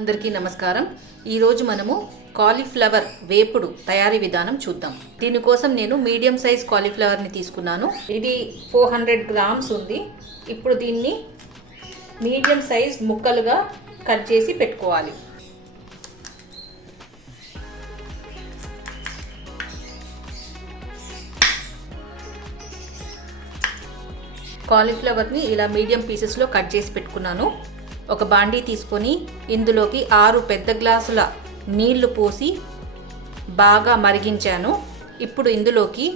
అందరికీ నమస్కారం। ఈ రోజు మనము కాలీఫ్లవర్ వేపుడు తయారీ విధానం చూద్దాం। దీనికోసం నేను మీడియం సైజ్ కాలీఫ్లవర్ ని తీసుకున్నాను। ఇది 400 గ్రామ్స్ ఉంది। ఇప్పుడు దీన్ని మీడియం సైజ్ ముక్కలుగా కట్ చేసి పెట్టుకోవాలి। కాలీఫ్లవర్ ని ఇలా మీడియం పీసెస్ లో కట్ చేసి పెట్టుకున్నాను। ఒక బాండీ తీసుకొని ఇందులోకి 6 పెద్ద గ్లాసుల నీళ్లు పోసి బాగా మరిగించాను। ఇప్పుడు ఇందులోకి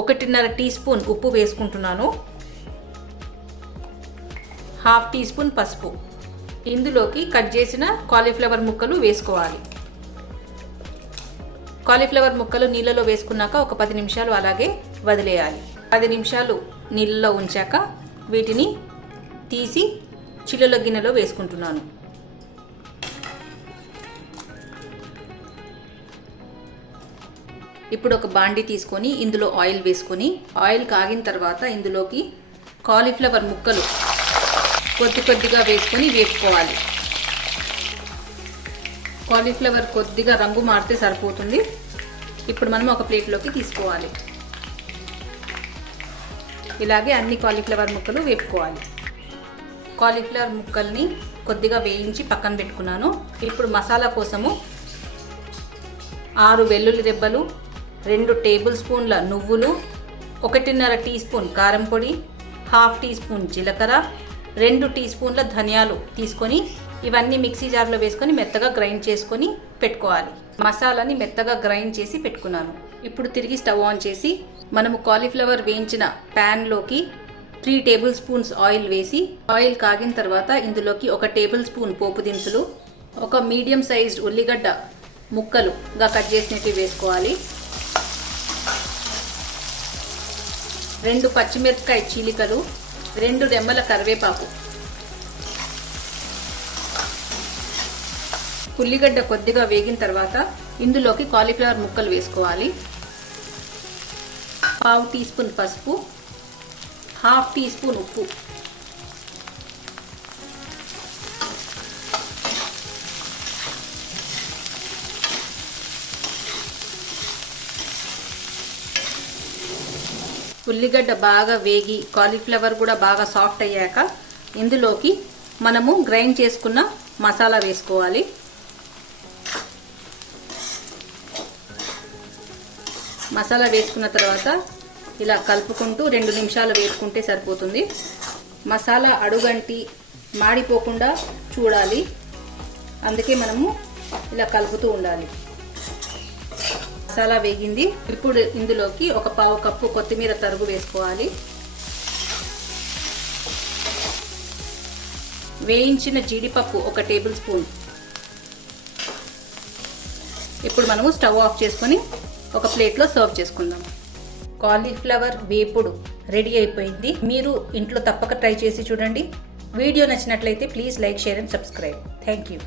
1.5 టీ స్పూన్ ఉప్పు వేసుకుంటున్నాను। 1/2 టీ స్పూన్ పసుపు, ఇందులోకి కట్ చేసిన కాలీఫ్లవర్ ముక్కలు వేసుకోవాలి। కాలీఫ్లవర్ ముక్కలు నీళ్ళలో వేసుకున్నాక ఒక 10 నిమిషాలు అలాగే వదిలేయాలి। 10 నిమిషాలు నీళ్ళలో ఉంచాక వీటిని తీసి చిల్లుల గిన్నెలో వేసుకుంటున్నాను। ఇప్పుడు ఒక బాండీ తీసుకొని ఇందులో ఆయిల్ వేసుకొని ఆయిల్ కాగిన తర్వాత ఇందులోకి కాలీఫ్లవర్ ముక్కలు కొద్దిగా వేసుకొని వేపుకోవాలి। కాలీఫ్లవర్ కొద్దిగా రంగు మారితే సరిపోతుంది। ఇప్పుడు మనం ఒక ప్లేట్లోకి తీసుకోవాలి। ఇలాగే అన్ని కాలీఫ్లవర్ ముక్కలు వేపుకోవాలి। కాలీఫ్లవర్ ముక్కల్ని కొద్దిగా వేయించి పక్కన పెట్టుకున్నాను। ఇప్పుడు మసాలా కోసము 6 వెల్లుల్లి రెబ్బలు, 2 టేబుల్ స్పూన్ల నువ్వులు, 1.5 టీ స్పూన్ కారం పొడి, 1/2 టీ స్పూన్ జీలకర్ర, 2 టీ స్పూన్ల ధనియాలు తీసుకొని ఇవన్నీ మిక్సీ జార్లో వేసుకొని మెత్తగా గ్రైండ్ చేసుకొని పెట్టుకోవాలి। మసాలాని మెత్తగా గ్రైండ్ చేసి పెట్టుకున్నాను। ఇప్పుడు తిరిగి స్టవ్ ఆన్ చేసి మనము కాలీఫ్లవర్ వేయించిన ప్యాన్లోకి 3 టేబుల్ స్పూన్స్ ఆయిల్ వేసి ఆయిల్ కాగిన తర్వాత ఇందులోకి 1 టేబుల్ స్పూన్ పోపు దినుసులు, ఒక మీడియం సైజ్డ్ ఉల్లిగడ్డ ముక్కలుగా కట్ చేసినట్టు వేసుకోవాలి। 2 పచ్చిమిరపకాయ చీలికలు, 2 రెమ్మల కరివేపాకు, ఉల్లిగడ్డ కొద్దిగా వేగిన తర్వాత ఇందులోకి కాలీఫ్లవర్ ముక్కలు వేసుకోవాలి। 1/2 టీ స్పూన్ పసుపు, 1/2 టీ స్పూన్ ఉప్పు, ఉల్లిగడ్డ బాగా వేగి కాలీఫ్లవర్ కూడా బాగా సాఫ్ట్ అయ్యాక ఇందులోకి మనము గ్రైండ్ చేసుకున్న మసాలా వేసుకోవాలి। మసాలా వేసుకున్న తర్వాత ఇలా కలుపుకుంటూ 2 నిమిషాలు వేసుకుంటే సరిపోతుంది। మసాలా అడుగంటి మాడిపోకుండా చూడాలి, అందుకే మనము ఇలా కలుపుతూ ఉండాలి। మసాలా వేగింది। ఇప్పుడు ఇందులోకి ఒక 1/2 కప్పు కొత్తిమీర తరుగు వేసుకోవాలి। వేయించిన జీడిపప్పు 1 టేబుల్ స్పూన్। ఇప్పుడు మనము స్టవ్ ఆఫ్ చేసుకొని ఒక ప్లేట్లో సర్వ్ చేసుకుందాం। కాలీఫ్లవర్ వేపుడు రెడీ అయిపోయింది। మీరు ఇంట్లో తప్పక ట్రై చేసి చూడండి। వీడియో నచ్చినట్లయితే please like, share and subscribe. Thank you.